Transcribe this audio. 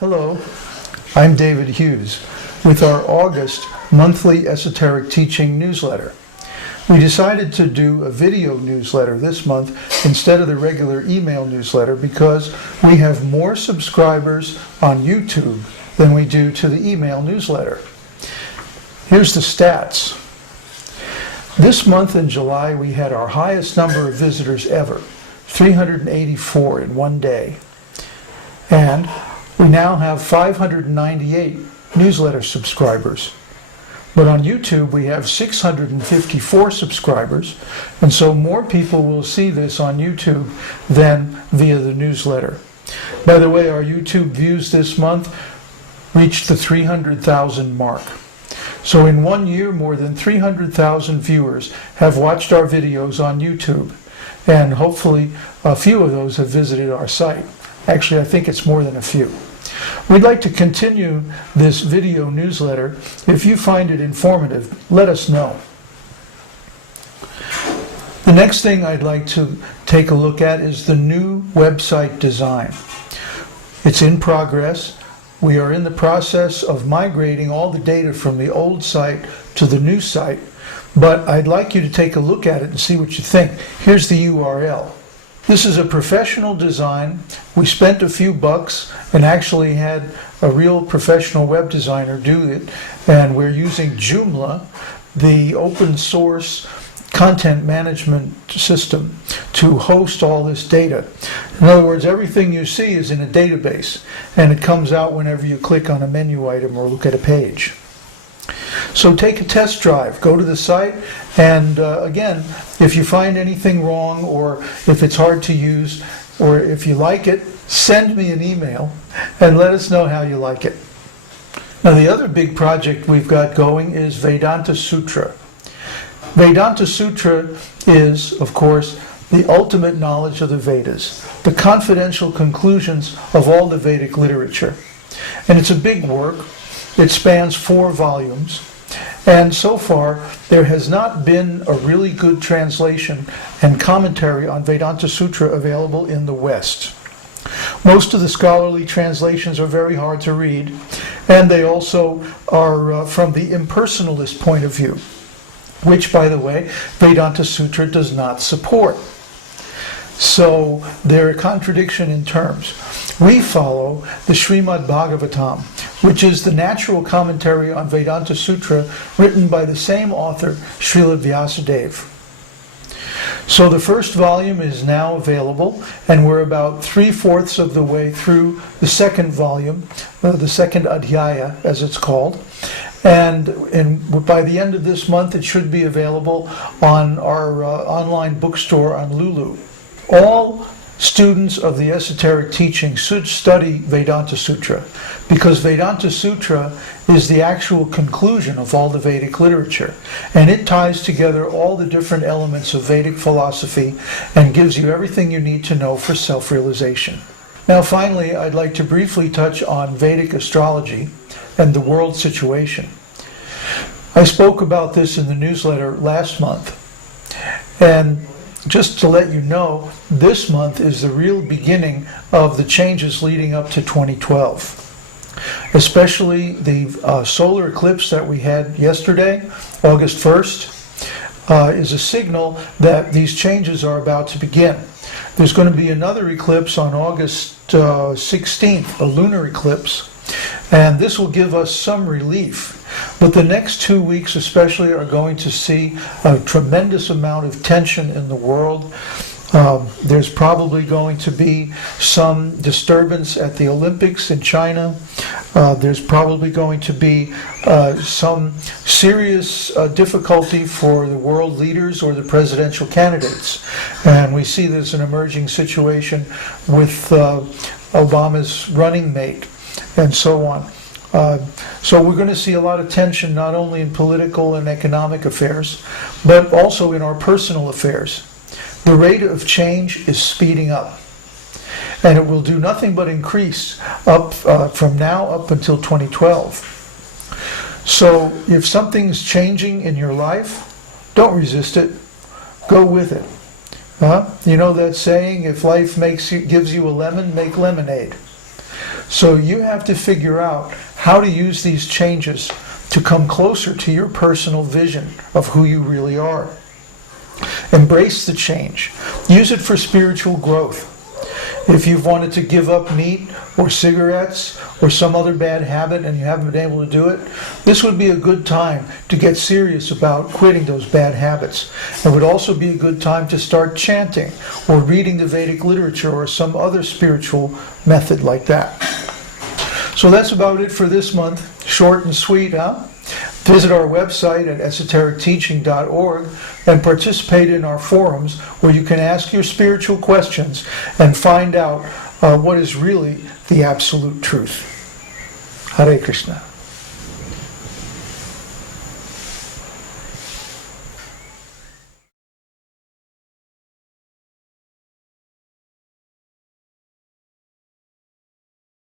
Hello, I'm David Hughes with our August monthly Esoteric Teaching newsletter. We decided to do a video newsletter this month instead of the regular email newsletter because we have more subscribers on YouTube than we do to the email newsletter. Here's the stats. This month in July we had our highest number of visitors ever, 384 in one day. And we now have 598 newsletter subscribers. But on YouTube we have 654 subscribers, and so more people will see this on YouTube than via the newsletter. By the way, our YouTube views this month reached the 300,000 mark. So in 1 year, more than 300,000 viewers have watched our videos on YouTube, and hopefully a few of those have visited our site. Actually, I think it's more than a few. We'd like to continue this video newsletter. If you find it informative, let us know. The next thing I'd like to take a look at is the new website design. It's in progress. We are in the process of migrating all the data from the old site to the new site, but I'd like you to take a look at it and see what you think. Here's the URL. This is a professional design. We spent a few bucks and actually had a real professional web designer do it, and we're using Joomla, the open source content management system, to host all this data. In other words, everything you see is in a database, and it comes out whenever you click on a menu item or look at a page. So take a test drive, go to the site, and again, if you find anything wrong, or if it's hard to use, or if you like it, send me an email and let us know how you like it. Now, the other big project we've got going is Vedanta Sutra. Vedanta Sutra is, of course, the ultimate knowledge of the Vedas, the confidential conclusions of all the Vedic literature. And it's a big work. It spans 4 volumes. And so far, there has not been a really good translation and commentary on Vedanta Sutra available in the West. Most of the scholarly translations are very hard to read, and they also are from the impersonalist point of view, which, by the way, Vedanta Sutra does not support. So they're a contradiction in terms. We follow the Srimad Bhagavatam, which is the natural commentary on Vedanta Sutra written by the same author, Srila Vyasadeva. So the first volume is now available, and we're about 3/4 of the way through the second volume, the second Adhyaya, as it's called. And by the end of this month, it should be available on our online bookstore on Lulu. All students of the esoteric teaching should study Vedanta Sutra, because Vedanta Sutra is the actual conclusion of all the Vedic literature, and it ties together all the different elements of Vedic philosophy and gives you everything you need to know for self-realization. Now finally, I'd like to briefly touch on Vedic astrology and the world situation. I spoke about this in the newsletter last month, and just to let you know, this month is the real beginning of the changes leading up to 2012. Especially the solar eclipse that we had yesterday, August 1st, is a signal that these changes are about to begin. There's going to be another eclipse on August 16th, a lunar eclipse, and this will give us some relief. But the next 2 weeks especially are going to see a tremendous amount of tension in the world. There's probably going to be some disturbance at the Olympics in China. There's probably going to be some serious difficulty for the world leaders or the presidential candidates. And we see there's an emerging situation with Obama's running mate and so on. So we're going to see a lot of tension, not only in political and economic affairs, but also in our personal affairs. The rate of change is speeding up, and it will do nothing but increase up from now up until 2012. So if something's changing in your life, don't resist it. Go with it. You know that saying, if life gives you a lemon, make lemonade. So you have to figure out how to use these changes to come closer to your personal vision of who you really are. Embrace the change. Use it for spiritual growth. If you've wanted to give up meat or cigarettes or some other bad habit and you haven't been able to do it, this would be a good time to get serious about quitting those bad habits. It would also be a good time to start chanting or reading the Vedic literature or some other spiritual method like that. So that's about it for this month. Short and sweet, huh? Visit our website at esotericteaching.org and participate in our forums where you can ask your spiritual questions and find out what is really the absolute truth. Hare Krishna.